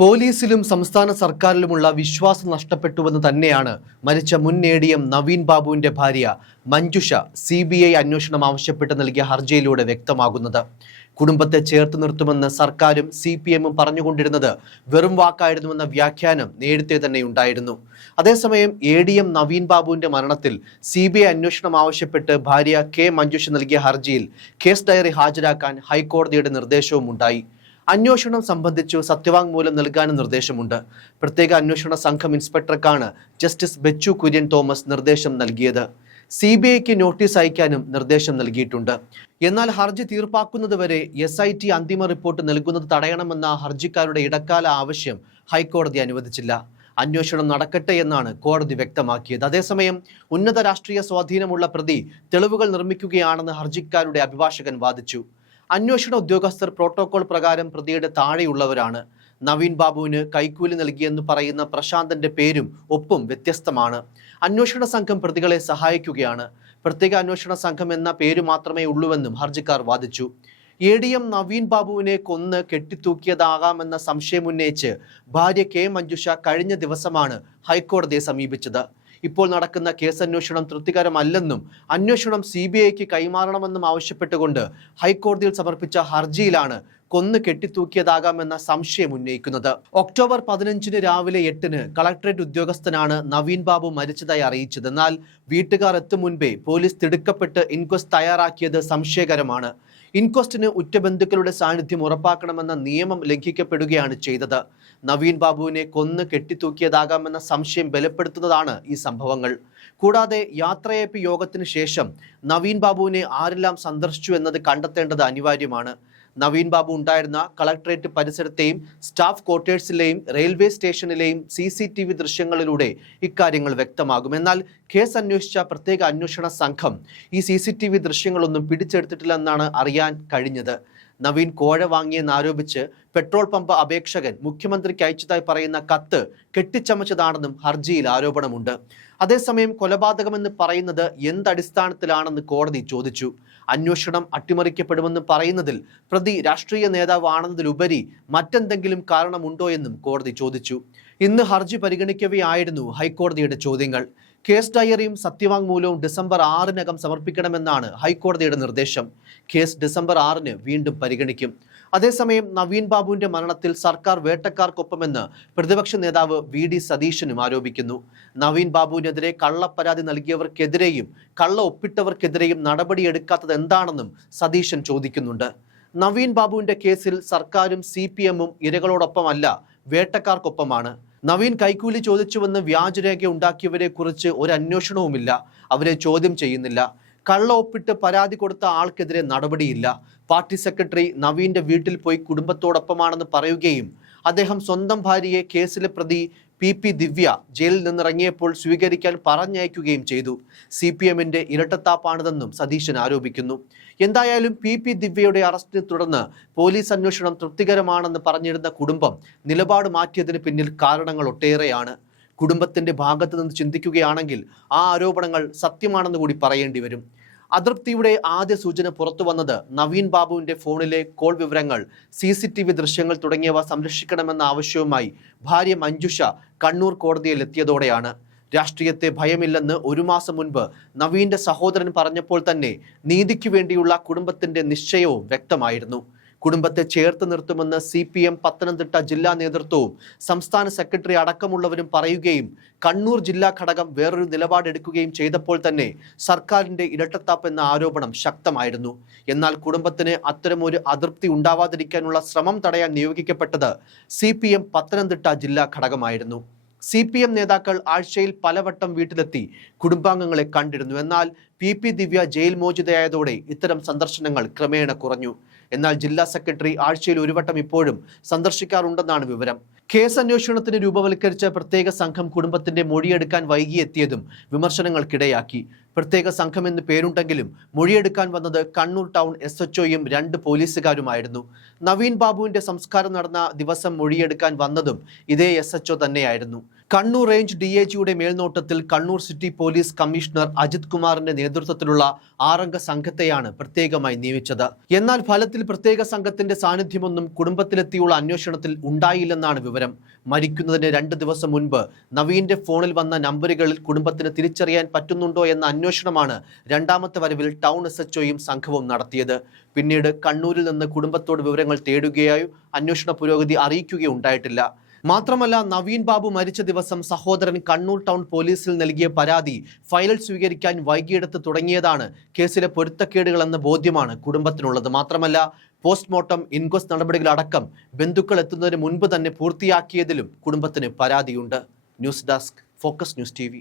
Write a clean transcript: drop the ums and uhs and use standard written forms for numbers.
പോലീസിലും സംസ്ഥാന സർക്കാരിലുമുള്ള വിശ്വാസം നഷ്ടപ്പെട്ടുവെന്ന് തന്നെയാണ് മരിച്ച മുൻ എ.ഡി.എം. നവീൻ ബാബുവിന്റെ ഭാര്യ മഞ്ജുഷ CBI അന്വേഷണം ആവശ്യപ്പെട്ട് നൽകിയ ഹർജിയിലൂടെ വ്യക്തമാകുന്നത്. കുടുംബത്തെ ചേർത്ത് നിർത്തുമെന്ന് സർക്കാരും CPM-ഉം പറഞ്ഞുകൊണ്ടിരുന്നത് വെറും വാക്കായിരുന്നുവെന്ന വ്യാഖ്യാനം നേരത്തെ തന്നെ ഉണ്ടായിരുന്നു. അതേസമയം എ.ഡി.എം. നവീൻ ബാബുവിന്റെ മരണത്തിൽ CBI അന്വേഷണം ആവശ്യപ്പെട്ട് ഭാര്യ K. മഞ്ജുഷ നൽകിയ ഹർജിയിൽ കേസ് ഡയറി ഹാജരാക്കാൻ ഹൈക്കോടതിയുടെ നിർദ്ദേശവും ഉണ്ടായി. അന്വേഷണം സംബന്ധിച്ചു സത്യവാങ്മൂലം നൽകാനും നിർദ്ദേശമുണ്ട്. പ്രത്യേക അന്വേഷണ സംഘം ഇൻസ്പെക്ടർക്കാണ് ജസ്റ്റിസ് ബെച്ചു കുര്യൻ തോമസ് നിർദ്ദേശം നൽകിയത്. CBIക്ക് നോട്ടീസ് അയക്കാനും നിർദ്ദേശം നൽകിയിട്ടുണ്ട്. എന്നാൽ ഹർജി തീർപ്പാക്കുന്നതുവരെ SIT അന്തിമ റിപ്പോർട്ട് നൽകുന്നത് തടയണമെന്ന ഹർജിക്കാരുടെ ഇടക്കാല ആവശ്യം ഹൈക്കോടതി അനുവദിച്ചില്ല. അന്വേഷണം നടക്കട്ടെ എന്നാണ് കോടതി വ്യക്തമാക്കിയത്. അതേസമയം ഉന്നത രാഷ്ട്രീയ സ്വാധീനമുള്ള പ്രതി തെളിവുകൾ നിർമ്മിക്കുകയാണെന്ന് ഹർജിക്കാരുടെ അഭിഭാഷകൻ വാദിച്ചു. അന്വേഷണ ഉദ്യോഗസ്ഥർ പ്രോട്ടോകോൾ പ്രകാരം പ്രതിയുടെ താഴെയുള്ളവരാണ്. നവീൻ ബാബുവിന് കൈക്കൂലി നൽകിയെന്ന് പറയുന്ന പ്രശാന്തന്റെ പേരും ഒപ്പും വ്യത്യസ്തമാണ്. അന്വേഷണ സംഘം പ്രതികളെ സഹായിക്കുകയാണ്. പ്രത്യേക അന്വേഷണ സംഘം എന്ന പേര് മാത്രമേ ഉള്ളൂവെന്നും ഹർജിക്കാർ വാദിച്ചു. എ.ഡി.എം. നവീൻ ബാബുവിനെ കൊന്ന് കെട്ടിത്തൂക്കിയതാകാമെന്ന സംശയമുന്നയിച്ച് ഭാര്യ K. മഞ്ജുഷ കഴിഞ്ഞ ദിവസമാണ് ഹൈക്കോടതിയെ സമീപിച്ചത്. ഇപ്പോൾ നടക്കുന്ന കേസന്വേഷണം തൃപ്തികരമല്ലെന്നും അന്വേഷണം CBIക്ക് കൈമാറണമെന്നും ആവശ്യപ്പെട്ടുകൊണ്ട് ഹൈക്കോടതിയിൽ സമർപ്പിച്ച ഹർജിയിലാണ് കൊന്ന് കെട്ടിത്തൂക്കിയതാകാമെന്ന സംശയം ഉന്നയിക്കുന്നത്. ഒക്ടോബർ 15 രാവിലെ 8 കളക്ടറേറ്റ് ഉദ്യോഗസ്ഥനാണ് നവീൻ ബാബു മരിച്ചതായി അറിയിച്ചത്. എന്നാൽ വീട്ടുകാർ എത്തും മുൻപേ പോലീസ് തിടുക്കപ്പെട്ട് ഇൻക്വസ്റ്റ് തയ്യാറാക്കിയത് സംശയകരമാണ്. ഇൻക്വസ്റ്റിന് ഉറ്റബന്ധുക്കളുടെ സാന്നിധ്യം ഉറപ്പാക്കണമെന്ന നിയമം ലംഘിക്കപ്പെടുകയാണ് ചെയ്തത്. നവീൻ ബാബുവിനെ കൊന്ന് കെട്ടിത്തൂക്കിയതാകാമെന്ന സംശയം ബലപ്പെടുത്തുന്നതാണ് ഈ സംഭവങ്ങൾ. കൂടാതെ യാത്രയയപ്പ് യോഗത്തിന് ശേഷം നവീൻ ബാബുവിനെ ആരെല്ലാം സന്ദർശിച്ചു എന്നത് കണ്ടെത്തേണ്ടത് അനിവാര്യമാണ്. നവീൻ ബാബു ഉണ്ടായിരുന്ന കളക്ടറേറ്റ് പരിസരത്തെയും സ്റ്റാഫ് ക്വാർട്ടേഴ്സിലെയും റെയിൽവേ സ്റ്റേഷനിലെയും CCTV ദൃശ്യങ്ങളിലൂടെ ഇക്കാര്യങ്ങൾ വ്യക്തമാകും. എന്നാൽ കേസ് അന്വേഷിച്ച പ്രത്യേക അന്വേഷണ സംഘം ഈ CCTV ദൃശ്യങ്ങളൊന്നും പിടിച്ചെടുത്തിട്ടില്ലെന്നാണ് അറിയാൻ കഴിഞ്ഞത്. നവീൻ കോഴ വാങ്ങിയെന്നാരോപിച്ച് പെട്രോൾ പമ്പ് അപേക്ഷകൻ മുഖ്യമന്ത്രിക്ക് അയച്ചതായി പറയുന്ന കത്ത് കെട്ടിച്ചമച്ചതാണെന്നും ഹർജിയിൽ ആരോപണമുണ്ട്. അതേസമയം കൊലപാതകമെന്ന് പറയുന്നത് എന്തടിസ്ഥാനത്തിലാണെന്ന് കോടതി ചോദിച്ചു. അന്വേഷണം അട്ടിമറിക്കപ്പെടുമെന്ന് പറയുന്നതിൽ പ്രതി രാഷ്ട്രീയ നേതാവാണെന്നതിലുപരി മറ്റെന്തെങ്കിലും കാരണമുണ്ടോ എന്നും കോടതി ചോദിച്ചു. ഇന്ന് ഹർജി പരിഗണിക്കവെയായിരുന്നു ഹൈക്കോടതിയുടെ ചോദ്യങ്ങൾ. കേസ് ഡയറിയും സത്യവാങ്മൂലവും ഡിസംബർ 6-നകം സമർപ്പിക്കണമെന്നാണ് ഹൈക്കോടതിയുടെ നിർദ്ദേശം. കേസ് ഡിസംബർ 6-ന് വീണ്ടും പരിഗണിക്കും. അതേസമയം നവീൻ ബാബുവിന്റെ മരണത്തിൽ സർക്കാർ വേട്ടക്കാർക്കൊപ്പമെന്ന് പ്രതിപക്ഷ നേതാവ് VD സതീശനും ആരോപിക്കുന്നു. നവീൻ ബാബുവിനെതിരെ കള്ളപ്പരാതി നൽകിയവർക്കെതിരെയും കള്ള ഒപ്പിട്ടവർക്കെതിരെയും നടപടിയെടുക്കാത്തത് എന്താണെന്നും സതീശൻ ചോദിക്കുന്നുണ്ട്. നവീൻ ബാബുവിന്റെ കേസിൽ സർക്കാരും CPM-ഉം ഇരകളോടൊപ്പമല്ല, വേട്ടക്കാർക്കൊപ്പമാണ്. നവീൻ കൈക്കൂലി ചോദിച്ചുവെന്ന് വ്യാജരേഖ ഉണ്ടാക്കിയവരെ കുറിച്ച് ഒരു അന്വേഷണവുമില്ല. അവരെ ചോദ്യം ചെയ്യുന്നില്ല. കള്ള ഒപ്പിട്ട് പരാതി കൊടുത്ത ആൾക്കെതിരെ നടപടിയില്ല. പാർട്ടി സെക്രട്ടറി നവീന്റെ വീട്ടിൽ പോയി കുടുംബത്തോടൊപ്പമാണെന്ന് പറയുകയും അദ്ദേഹം സ്വന്തം ഭാര്യയെ കേസിലെ പ്രതി PP ദിവ്യ ജയിലിൽ നിന്നിറങ്ങിയപ്പോൾ സ്വീകരിക്കാൻ പറഞ്ഞയക്കുകയും ചെയ്തു. CPM-ന്റെ ഇരട്ടത്താപ്പാണിതെന്നും സതീശൻ ആരോപിക്കുന്നു. എന്തായാലും PP ദിവ്യയുടെ അറസ്റ്റിനെ തുടർന്ന് പോലീസ് അന്വേഷണം തൃപ്തികരമാണെന്ന് പറഞ്ഞിരുന്ന കുടുംബം നിലപാട് മാറ്റിയതിന് പിന്നിൽ കാരണങ്ങൾ ഒട്ടേറെയാണ്. കുടുംബത്തിന്റെ ഭാഗത്ത് നിന്ന് ചിന്തിക്കുകയാണെങ്കിൽ ആ ആരോപണങ്ങൾ സത്യമാണെന്ന് കൂടി പറയേണ്ടി വരും. അതൃപ്തിയുടെ ആദ്യ സൂചന പുറത്തു വന്നത് നവീൻ ബാബുവിന്റെ ഫോണിലെ കോൾ വിവരങ്ങൾ, CCTV ദൃശ്യങ്ങൾ തുടങ്ങിയവ സംരക്ഷിക്കണമെന്ന ആവശ്യവുമായി ഭാര്യ മഞ്ജുഷ കണ്ണൂർ കോടതിയിൽ എത്തിയതോടെയാണ്. രാഷ്ട്രീയത്തെ ഭയമില്ലെന്ന് 1 മാസം മുൻപ് നവീന്റെ സഹോദരൻ പറഞ്ഞപ്പോൾ തന്നെ നീതിക്ക് വേണ്ടിയുള്ള കുടുംബത്തിന്റെ നിശ്ചയവും വ്യക്തമായിരുന്നു. കുടുംബത്തെ ചേർത്ത് നിർത്തുമെന്ന് CPM പത്തനംതിട്ട ജില്ലാ നേതൃത്വവും സംസ്ഥാന സെക്രട്ടറി അടക്കമുള്ളവരും പറയുകയും കണ്ണൂർ ജില്ലാ ഘടകം വേറൊരു നിലപാടെടുക്കുകയും ചെയ്തപ്പോൾ തന്നെ സർക്കാരിന്റെ ഇരട്ടത്താപ്പ് എന്ന ആരോപണം ശക്തമായിരുന്നു. എന്നാൽ കുടുംബത്തിന് അത്തരമൊരു അതൃപ്തി ഉണ്ടാവാതിരിക്കാനുള്ള ശ്രമം തടയാൻ നിയോഗിക്കപ്പെട്ടത് CPM പത്തനംതിട്ട ജില്ലാ ഘടകമായിരുന്നു. CPM നേതാക്കൾ ആഴ്ചയിൽ പലവട്ടം വീട്ടിലെത്തി കുടുംബാംഗങ്ങളെ കണ്ടിരുന്നു. എന്നാൽ PP ദിവ്യ ജയിൽ മോചിതയായതോടെ ഇത്തരം സന്ദർശനങ്ങൾ ക്രമേണ കുറഞ്ഞു. എന്നാൽ ജില്ലാ സെക്രട്ടറി ആഴ്ചയിൽ 1 വട്ടം ഇപ്പോഴും സന്ദർശിക്കാറുണ്ടെന്നാണ് വിവരം. കേസ് അന്വേഷണത്തിന് രൂപവൽക്കരിച്ച പ്രത്യേക സംഘം കുടുംബത്തിന്റെ മൊഴിയെടുക്കാൻ വൈകിയെത്തിയതും വിമർശനങ്ങൾക്കിടയാക്കി. പ്രത്യേക സംഘമെന്ന് പേരുണ്ടെങ്കിലും മൊഴിയെടുക്കാൻ വന്നത് കണ്ണൂർ ടൗൺ SHOയും 2 പോലീസുകാരുമായിരുന്നു. നവീൻ ബാബുവിന്റെ സംസ്കാരം നടന്ന ദിവസം മൊഴിയെടുക്കാൻ വന്നതും ഇതേ SHO തന്നെയായിരുന്നു. കണ്ണൂർ റേഞ്ച് DIGയുടെ മേൽനോട്ടത്തിൽ Kannur city police commissioner Ajith കുമാറിന്റെ നേതൃത്വത്തിലുള്ള 6 അംഗ സംഘത്തെയാണ് പ്രത്യേകമായി നിയമിച്ചത്. എന്നാൽ ഫലത്തിൽ പ്രത്യേക സംഘത്തിന്റെ സാന്നിധ്യമൊന്നും കുടുംബത്തിലെത്തിയുള്ള അന്വേഷണത്തിൽ ഉണ്ടായില്ലെന്നാണ് വിവരം. മരിക്കുന്നതിന് 2 ദിവസം മുൻപ് നവീന്റെ ഫോണിൽ വന്ന നമ്പറുകളിൽ കുടുംബത്തിന് തിരിച്ചറിയാൻ പറ്റുന്നുണ്ടോ എന്ന അന്വേഷണമാണ് രണ്ടാമത്തെ വരവിൽ ടൗൺ SHOയും സംഘവും നടത്തിയത്. പിന്നീട് കണ്ണൂരിൽ നിന്ന് കുടുംബത്തോട് വിവരങ്ങൾ തേടുകയായോ അന്വേഷണ പുരോഗതി അറിയിക്കുകയുണ്ടായിട്ടില്ല. മാത്രമല്ല, നവീൻ ബാബു മരിച്ച ദിവസം സഹോദരൻ കണ്ണൂർ ടൗൺ പോലീസിൽ നൽകിയ പരാതി ഫയലിൽ സ്വീകരിക്കാൻ വൈകിയെടുത്ത് തുടങ്ങിയതാണ് കേസിലെ പൊരുത്തക്കേടുകളെന്ന ബോധ്യമാണ് കുടുംബത്തിനുള്ളത്. മാത്രമല്ല, പോസ്റ്റ്മോർട്ടം, ഇൻക്വസ്റ്റ് നടപടികളടക്കം ബന്ധുക്കൾ എത്തുന്നതിന് മുൻപ് തന്നെ പൂർത്തിയാക്കിയതിലും കുടുംബത്തിന് പരാതിയുണ്ട്. News desk, focus news TV.